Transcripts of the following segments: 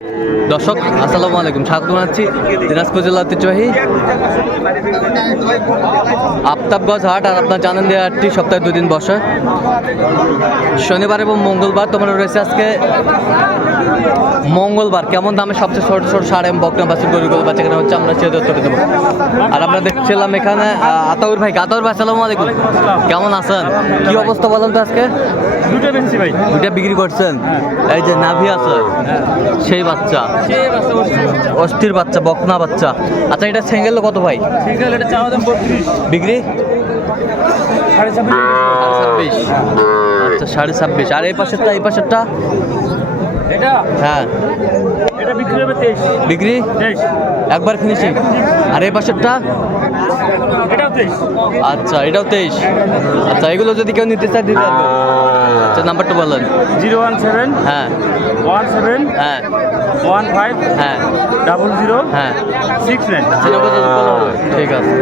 you দর্শক আসসালামু আলাইকুম। স্বাগত জানাচ্ছি দিনাজপুর জেলা ঐতিহ্যবাহী আফতাবগঞ্জ হাট। আর আপনার জানেন যে হাটটি সপ্তাহে দুদিন বসে। শনিবার এবং মঙ্গলবার তোমরা রয়েছে আজকে মঙ্গলবার। কেমন দামে সবচেয়ে ছোট ছোট সার এবং বকনা বাচ্চা গরুগুলো বাচ্চা কেনা হচ্ছে আমরা সেটা উত্তর দেবো। আর আমরা দেখছিলাম এখানে আতাউর ভাই। আতাউর ভাই আসসালামু আলাইকুম। কেমন আছেন? কি অবস্থা বলেন তো আজকে? দুটো বেশি ভাই। দুইটা বিক্রি করছেন? এই যে নাভি আছে সেই বাচ্চা। অস্থির বাচ্চা বকনা বাচ্চা। আচ্ছা এটা সিঙ্গেল কত ভাই? সিঙ্গেল এটা চাওয়া দাম বত্রিশ। বিক্রি? সাড়ে ছাব্বিশ। আচ্ছা সাড়ে ছাব্বিশ। আর এই পাশেরটা এই পাশেরটা? এটা? হ্যাঁ। এটা বিক্রি হবে তেইশ। বিক্রি? একবার ফিনিশিং আর এই পাশেরটা? আচ্ছা এটাও তেইশ। আচ্ছা এগুলো যদি কেউ নিতে চায় দিতে পারবে। আচ্ছা নাম্বারটা বলেন। জিরো ওয়ান সেভেন হ্যাঁ। ওয়ান সেভেন হ্যাঁ। ওয়ান ফাইভ হ্যাঁ। ডাবল জিরো হ্যাঁ। Six nine. ঠিক আছে।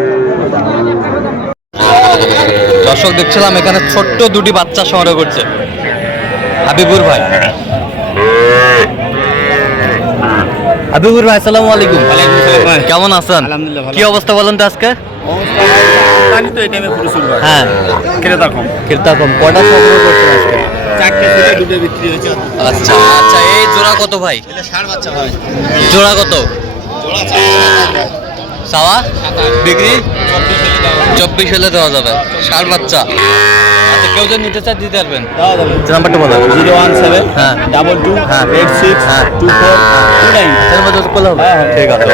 দর্শক দেখছিলাম এখানে ছোট্ট দুটি বাচ্চা সংগ্রহ করছে। হাবিবুর ভাই। হাবিবুর ভাই আসসালামু আলাইকুম। কেমন আছেন? কি অবস্থা বলেন তো আজকে? তো এই টাইমে পুরো শুরু হয়। হ্যাঁ। ক্রেতা কম। কটা সংগ্রহ করছেন আজকে? চারটে ছিল দুটো বিক্রি হয়েছে। আচ্ছা আচ্ছা এই জোড়া কত ভাই? ষাট বাচ্চা ভাই জোড়া কত? সাওয়া? বিক্রি? চব্বিশ হলে দেওয়া যাবে। ষাট বাচ্চা। আচ্ছা কেউ যদি নিতে চায় দিতে পারবেন। নাম্বারটা বলো। জিরো ওয়ান সেভেন হ্যাঁ। ডাবল টু হ্যাঁ। এইট সিক্স হ্যাঁ। টু ফোর হবে হ্যাঁ, হ্যাঁ। ঠিক আছে।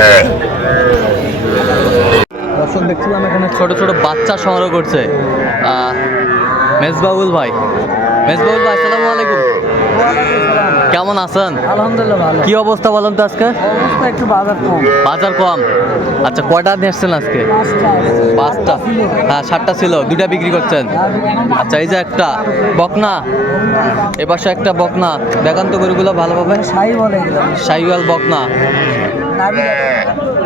দর্শক দেখছিলাম এখানে। ছোট ছোট বাচ্চা সংগ্রহ করছে। মেজবাউল ভাই। মেজবাউল ভাই আসসালামু আলাইকুম। কেমন আছেন? আলহামদুলিল্লাহ ভালো। কি অবস্থা বলেন তো আজকে? অবস্থা একটু বাজার কম। বাজার কম? আচ্ছা কয়টা নিয়ে আসছেন আজকে? পাঁচটা। হ্যাঁ সাতটা ছিল। দুইটা বিক্রি করছেন? আচ্ছা এই যে একটা বকনা। এ পাশে একটা বকনা। দেখান তো গরুগুলো ভালোভাবে? সাইওয়াল বকনা।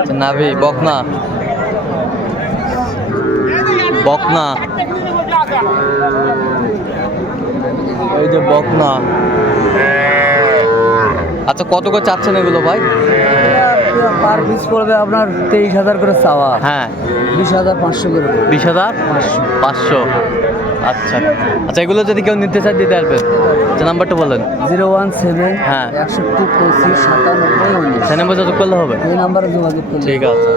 আচ্ছা, নাভি বকনা। বকনা। এই যে বকনা। আচ্ছা কত করে চাচ্ছেন এগুলো ভাই? পার পিস পড়বে আপনার তেইশ হাজার করে চাওয়া। হ্যাঁ। বিশ হাজার পাঁচশো করে বিশ হাজার? পাঁচশো। আচ্ছা। আচ্ছা এগুলো যদি কেউ নিতে চায় দিতে পারবেন আচ্ছা নাম্বারটা বলেন। জিরো ওয়ান সেভেন হ্যাঁ। একষট্টি পঁচিশ সাতানব্বই উনিশ। সে নাম্বার যত করলে হবে? এই নাম্বারে যোগাযোগ করলে ঠিক আছে।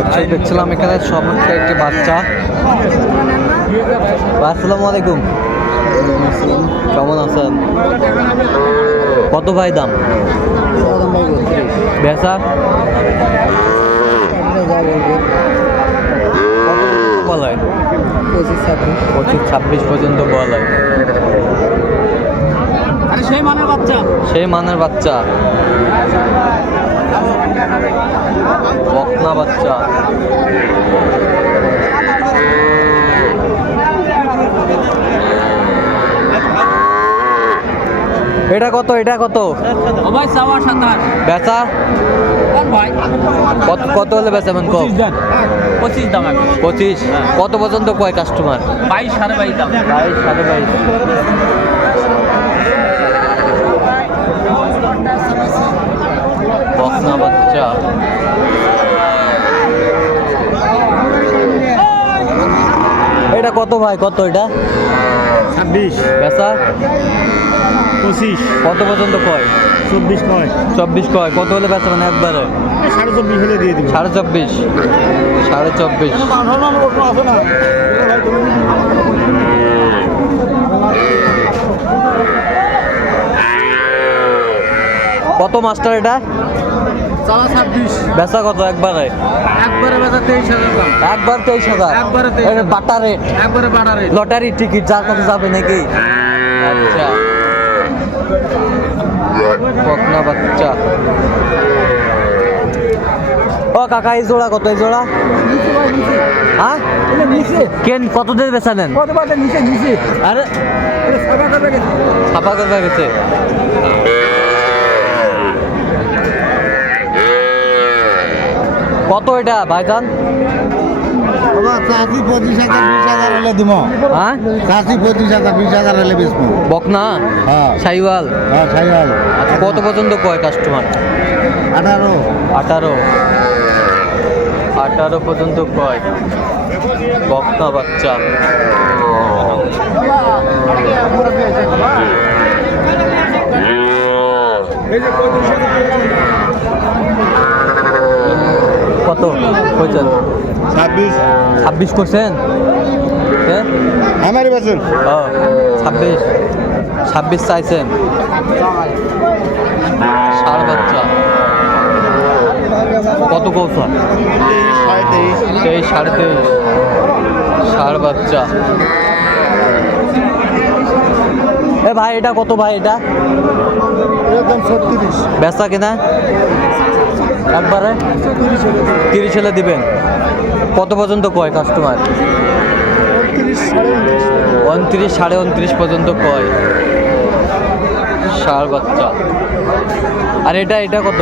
আচ্ছা, দেখছিলাম এখানে সমস্ত একটি বাচ্চা। আসসালামু আলাইকুম। কেমন আছেন? কত ভাই দাম? পঁচিশ ছাব্বিশ পঁচিশ ছাব্বিশ পর্যন্ত সেই মানের বাচ্চা। সেই মানের বাচ্চা। বকনা বাচ্চা। এটা কত এটা কত? ভাই সাতাশ বেচা? কত কত হলে বেচাবেন কম? পঁচিশ দাম। পঁচিশ কত পর্যন্ত কয় কাস্টমার বাইশ সাড়ে বাইশ দাম। বাইশ সাড়ে বাইশ বকনা বাচ্চা এটা কত ভাই কত এটা? ছাব্বিশ। বেচা? পঁচিশ। কত পর্যন্ত কয়? চব্বিশ নয় চব্বিশ কয়। কত হলে বেচাবেন একবারে? সাড়ে চব্বিশ হলে দিয়ে দিবি। সাড়ে চব্বিশ। সাড়ে চব্বিশ। কত মাস্টার এটা? চাওয়া ছাব্বিশ বেচা কত একবারে? একবারে বেচা তেইশ হাজার একবার তেইশ হাজার? একবারে 23,000 বাটা রেট একবারে বাড়া রেট লটারি টিকিট যার কাছে যাবে নাকি? আচ্ছা। বকনা বাচ্চা। ও কাকা এই জোড়া কত? এই জোড়া? হ্যাঁ? কেন কত দিয়ে বেচা নেন? আরে ছাপা করবে গেছে কত এটা ভাইজান বাবা চাষি পঁচিশ হাজার বিশ হাজার হলে দিব হ্যাঁ চাষি পঁচিশ হাজার বিশ হলে বেচবো। বকনা? হ্যাঁ। সাইওয়াল? হ্যাঁ সাইকেল আচ্ছা কত পর্যন্ত কয় কাস্টমার আঠারো। আঠারো। আঠারো পর্যন্ত কয়? বকনা বাচ্চা। কত কইছেন ছাব্বিশ। ছাব্বিশ করছেন? হ্যাঁ? আমারই বছর ও ছাব্বিশ। ছাব্বিশ চাইছেন। ষাট বাচ্চা কত কৌশল? তেইশ সাড়ে তেইশ। ষাট বাচ্চা এ ভাই এটা কত ভাই এটা? এরকম ছত্রিশ। বেচা কিনা? একবারে? তিরিশ হলে দিবেন। কত পর্যন্ত কয় কাস্টমার উনত্রিশ সাড়ে উনত্রিশ পর্যন্ত কয়। ষাট বাচ্চা। আর এটা এটা কত?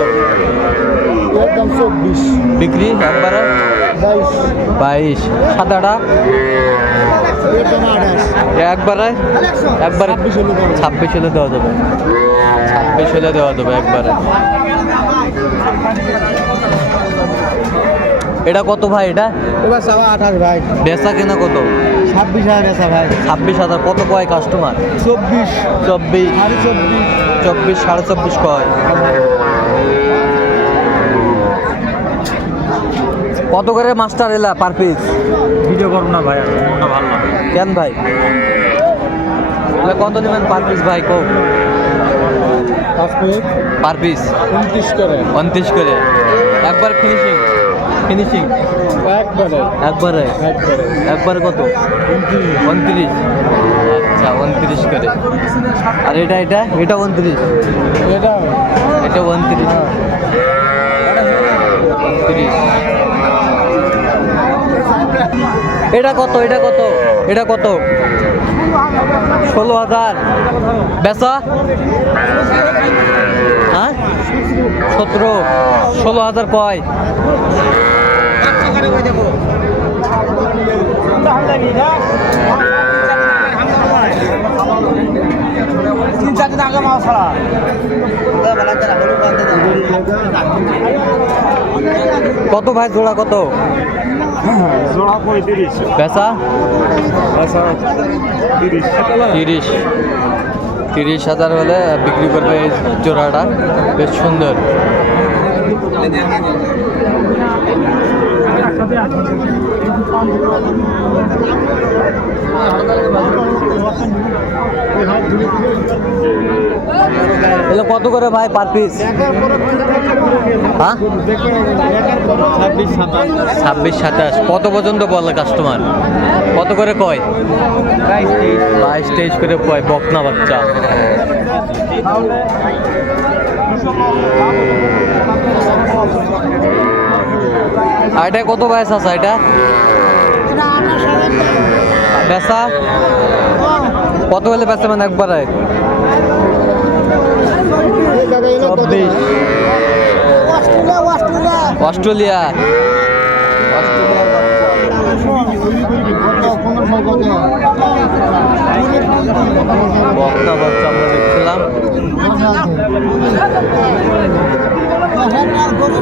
বিক্রি একবারে? বাইশ। সাদাটা একবারে? একবারে ছাব্বিশ হলে দেওয়া যাবে। ছাব্বিশ হলে দেওয়া যাবে। একবারে। এটা কত ভাই এটা? এবার সাবা আঠাশ ভাই। বেচা কিনা কত? ছাব্বিশ হাজার আছে ভাই। ছাব্বিশ হাজার। কত কয় কাস্টমার চব্বিশ। চব্বিশ। সাড়ে চব্বিশ। চব্বিশ সাড়ে চব্বিশ কয়? কত করে মাস্টার এলা পার পিস ভিডিও করব না ভাই ভালো কেন ভাই? কত নেবেন পার পিস ভাই কো পাঁচ পার পিস উনত্রিশ করে। উনত্রিশ করে। একবার ফিনিশিং ফিনিশিং একবারে। একবারে? একবারে। একবার কত? উনত্রিশ। আচ্ছা উনত্রিশ করে। আর এটা এটা? এটা উনত্রিশ। এটা এটা উনত্রিশ। উনত্রিশ। এটা কত? এটা কত? এটা কত? ষোলো হাজার। বেচা। হ্যাঁ? সতেরো। ষোলো হাজার কয়? কত ভাই জোড়া কত? জোড়া পঁয়ত্রিশ বেচা তিরিশ। তিরিশ। তিরিশ হাজার হলে বিক্রি করবে এই জোড়াটা। বেশ সুন্দর। কত করে ভাই পার পিস হ্যাঁ? সাতাশ ছাব্বিশ, সাতাশ। কত পর্যন্ত বলে কাস্টমার কত করে কয়? বাইশ, তেইশ করে কয়, বকনা বাচ্চা। আর এটা কত বয়স আছে এটা? বেচা কত হলে বেচা মানে একবারে? চব্বিশ। অস্ট্রেলিয়া অস্ট্রেলিয়ার বকনা বাচ্চা আমরা দেখছিলাম